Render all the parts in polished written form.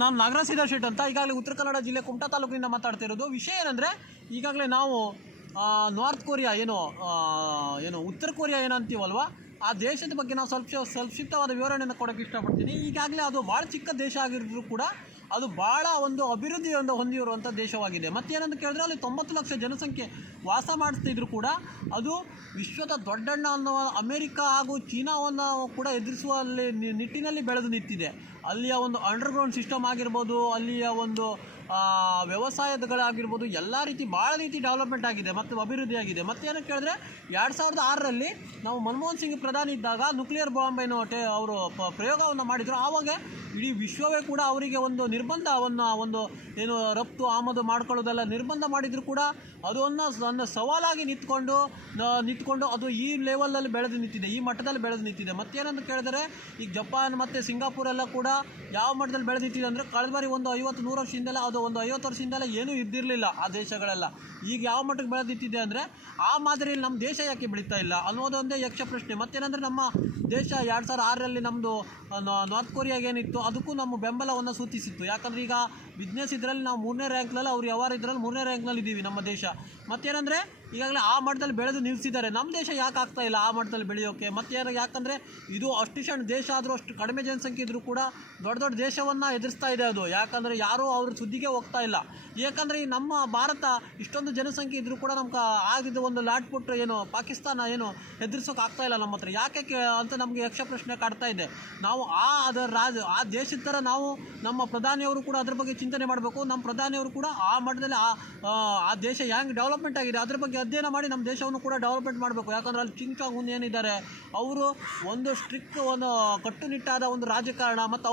ನಾನು ನಾಗರಾಜ್ ಶೆಟ್ ಅಂತ ಈಗಾಗಲೇ ಉತ್ತರ ಕನ್ನಡ ಜಿಲ್ಲೆ ಕುಮಟಾ ತಾಲೂಕಿನಿಂದ ಮಾತಾಡ್ತಿರೋದು. ವಿಷಯ ಏನಂದರೆ, ಈಗಾಗಲೇ ನಾವು ನಾರ್ತ್ ಕೊರಿಯಾ ಏನು ಉತ್ತರ ಕೊರಿಯಾ ಏನಂತೀವಲ್ವ, ಆ ದೇಶದ ಬಗ್ಗೆ ನಾವು ಸಂಕ್ಷಿಪ್ತವಾದ ವಿವರಣೆಯನ್ನು ಕೊಡೋಕ್ಕೆ ಇಷ್ಟಪಡ್ತೀನಿ. ಈಗಾಗಲೇ ಅದು ಭಾಳ ಚಿಕ್ಕ ದೇಶ ಆಗಿದ್ರು ಕೂಡ ಅದು ಭಾಳ ಒಂದು ಅಭಿವೃದ್ಧಿಯನ್ನು ಹೊಂದಿರುವಂಥ ದೇಶವಾಗಿದೆ. ಮತ್ತೇನಂತ ಕೇಳಿದ್ರೆ, ಅಲ್ಲಿ 90 ಲಕ್ಷ ಜನಸಂಖ್ಯೆ ವಾಸ ಮಾಡ್ತಿದ್ರು ಕೂಡ ಅದು ವಿಶ್ವದ ದೊಡ್ಡಣ್ಣ ಅನ್ನುವ ಅಮೇರಿಕ ಹಾಗೂ ಚೀನಾವನ್ನು ಕೂಡ ಎದುರಿಸುವಲ್ಲಿ ನಿಟ್ಟಿನಲ್ಲಿ ಬೆಳೆದು ನಿಂತಿದೆ. ಅಲ್ಲಿಯ ಒಂದು ಅಂಡರ್ಗ್ರೌಂಡ್ ಸಿಸ್ಟಮ್ ಆಗಿರ್ಬೋದು, ಅಲ್ಲಿಯ ಒಂದು ವ್ಯವಸಾಯಗಳಾಗಿರ್ಬೋದು, ಎಲ್ಲ ರೀತಿ ಭಾಳ ರೀತಿ ಡೆವಲಪ್ಮೆಂಟ್ ಆಗಿದೆ ಮತ್ತು ಅಭಿವೃದ್ಧಿ ಆಗಿದೆ. ಮತ್ತೇನಕ್ಕೆ ಕೇಳಿದ್ರೆ, 2006ರಲ್ಲಿ ನಾವು ಮನಮೋಹನ್ ಸಿಂಗ್ ಪ್ರಧಾನಿ ಇದ್ದಾಗ ನ್ಯೂಕ್ಲಿಯರ್ ಬಾಂಬ್ ಅವರು ಪ್ರಯೋಗವನ್ನು ಮಾಡಿದರು. ಆವಾಗ ಇಡೀ ವಿಶ್ವವೇ ಕೂಡ ಅವರಿಗೆ ಒಂದು ನಿರ್ಬಂಧವನ್ನು ರಫ್ತು ಆಮದು ಮಾಡ್ಕೊಳ್ಳೋದೆಲ್ಲ ನಿರ್ಬಂಧ ಮಾಡಿದರೂ ಕೂಡ ಅದನ್ನು ಸವಾಲಾಗಿ ನಿಂತ್ಕೊಂಡು ಅದು ಈ ಲೆವೆಲಲ್ಲಿ ಬೆಳೆದು ನಿಂತಿದೆ, ಈ ಮಟ್ಟದಲ್ಲಿ ಬೆಳೆದು ನಿಂತಿದೆ. ಮತ್ತೇನಂತ ಕೇಳಿದರೆ, ಈಗ ಜಪಾನ್ ಮತ್ತು ಸಿಂಗಾಪುರ್ ಎಲ್ಲ ಕೂಡ ಯಾವ ಮಟ್ಟದಲ್ಲಿ ಬೆಳೆದು ನಿಂತಿದೆ ಅಂದರೆ, ಕಳೆದ ಬಾರಿ ಒಂದು 50-100 ವರ್ಷದಿಂದಲೇ ಅದು ಒಂದು 50 ವರ್ಷದಿಂದಲೇ ಏನೂ ಇದ್ದಿರಲಿಲ್ಲ ಆ ದೇಶಗಳೆಲ್ಲ. ಈಗ ಯಾವ ಮಟ್ಟಕ್ಕೆ ಬೆಳೆದು ನಿಂತಿದೆ ಅಂದರೆ, ಆ ಮಾದರಿಯಲ್ಲಿ ನಮ್ಮ ದೇಶ ಯಾಕೆ ಬೆಳೀತಾ ಇಲ್ಲ ಅನ್ನೋದೊಂದೇ ಯಕ್ಷ ಪ್ರಶ್ನೆ. ಮತ್ತೇನಂದರೆ, ನಮ್ಮ ದೇಶ 2006ರಲ್ಲಿ ನಮ್ಮದು ನಾರ್ತ್ ಕೊರಿಯಾಗೆ ಏನಿತ್ತು ಅದಕ್ಕೂ ನಮ್ಮ ಬೆಂಬಲವನ್ನು ಸೂಚಿಸಿತ್ತು. ಯಾಕಂದರೆ ಈಗ ಬಿಸ್ನೆಸ್ ಇದರಲ್ಲಿ ನಾವು 3ನೇ ರ್ಯಾಂಕ್ನಲ್ಲಿ, ಅವ್ರು ಯಾವಾರು ಇದರಲ್ಲಿ 3ನೇ ರ್ಯಾಂಕ್ನಲ್ಲಿ ಇದ್ದೀವಿ ನಮ್ಮ ದೇಶ. ಮತ್ತೇನಂದರೆ, ಈಗಾಗಲೇ ಆ ಮಟ್ಟದಲ್ಲಿ ಬೆಳೆದು ನಿಲ್ಲಿಸಿದ್ದಾರೆ. ನಮ್ಮ ದೇಶ ಯಾಕೆ ಆಗ್ತಾ ಇಲ್ಲ ಆ ಮಟ್ಟದಲ್ಲಿ ಬೆಳೆಯೋಕ್ಕೆ? ಯಾಕಂದರೆ ಇದು ಅಷ್ಟು ಸಣ್ಣ ದೇಶ ಆದರೂ, ಅಷ್ಟು ಕಡಿಮೆ ಜನಸಂಖ್ಯೆ ಇದ್ದರೂ ಕೂಡ ದೊಡ್ಡ ದೊಡ್ಡ ದೇಶವನ್ನು ಎದುರಿಸ್ತಾ ಇದೆ ಅದು. ಯಾಕಂದರೆ ಯಾರೂ ಅವ್ರ ಸುದ್ದಿಗೆ ಹೋಗ್ತಾ ಇಲ್ಲ. ಯಾಕಂದರೆ ಈ ನಮ್ಮ ಭಾರತ ಇಷ್ಟೊಂದು ಜನಸಂಖ್ಯೆ ಇದ್ದರೂ ಕೂಡ ನಮ್ಗೆ ಆಗಿದ್ದು ಒಂದು ಲಾಟ್ಪುಟ್ ಪಾಕಿಸ್ತಾನ ಎದುರಿಸೋಕೆ ಆಗ್ತಾ ಇಲ್ಲ ನಮ್ಮ ಹತ್ರ. ಯಾಕೆ ಅಂತ ನಮಗೆ ಯಕ್ಷ ಪ್ರಶ್ನೆ ಕಾಡ್ತಾ ಇದೆ. ನಾವು ಆ ದೇಶದ ಥರ ನಾವು ನಮ್ಮ ಪ್ರಧಾನಿಯವರು ಕೂಡ ಅದ್ರ ಬಗ್ಗೆ ಚಿಂತನೆ ಮಾಡಬೇಕು. ನಮ್ಮ ಪ್ರಧಾನಿಯವರು ಕೂಡ ಆ ಮಟ್ಟದಲ್ಲಿ ಆ ದೇಶ ಹೆಂಗೆ ಡೆವಲಪ್ಮೆಂಟ್ ಆಗಿದೆ ಅದ್ರ ಬಗ್ಗೆ ಅಧ್ಯಯನ ಮಾಡಿ ನಮ್ಮ ದೇಶವನ್ನು ಕೂಡ ಡೆವಲಪ್ಮೆಂಟ್ ಮಾಡಬೇಕು. ಯಾಕಂದರೆ ಅಲ್ಲಿ ಕಿಮ್ ಜಾಂಗ್ ಉನ್ ಏನಿದ್ದಾರೆ, ಅವರು ಒಂದು ಒಂದು ಕಟ್ಟುನಿಟ್ಟಾದ ಒಂದು ರಾಜಕಾರಣ, ಮತ್ತು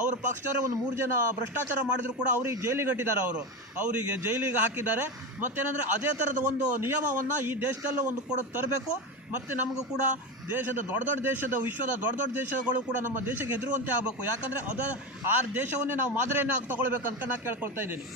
ಅವ್ರ ಪಕ್ಷದವರೇ ಒಂದು 3 ಜನ ಭ್ರಷ್ಟಾಚಾರ ಮಾಡಿದ್ರು ಕೂಡ ಅವರಿಗೆ ಜೈಲಿಗಟ್ಟಿದ್ದಾರೆ. ಅವರಿಗೆ ಜೈಲಿಗೆ ಹಾಕಿದ್ದಾರೆ. ಮತ್ತೇನೆಂದರೆ, ಅದೇ ಥರದ ಒಂದು ನಿಯಮವನ್ನು ಈ ದೇಶದಲ್ಲೂ ಒಂದು ಕೂಡ ತರಬೇಕು. ಮತ್ತು ನಮಗೂ ಕೂಡ ವಿಶ್ವದ ದೊಡ್ಡ ದೊಡ್ಡ ದೇಶಗಳು ಕೂಡ ನಮ್ಮ ದೇಶಕ್ಕೆ ಹೆದರುವಂತೆ ಆಗಬೇಕು. ಯಾಕಂದರೆ ಆ ದೇಶವನ್ನೇ ನಾವು ಮಾದರಿಯನ್ನು ತಗೊಳ್ಬೇಕಂತ ನಾನು ಕೇಳ್ಕೊಳ್ತಾ ಇದ್ದೀನಿ.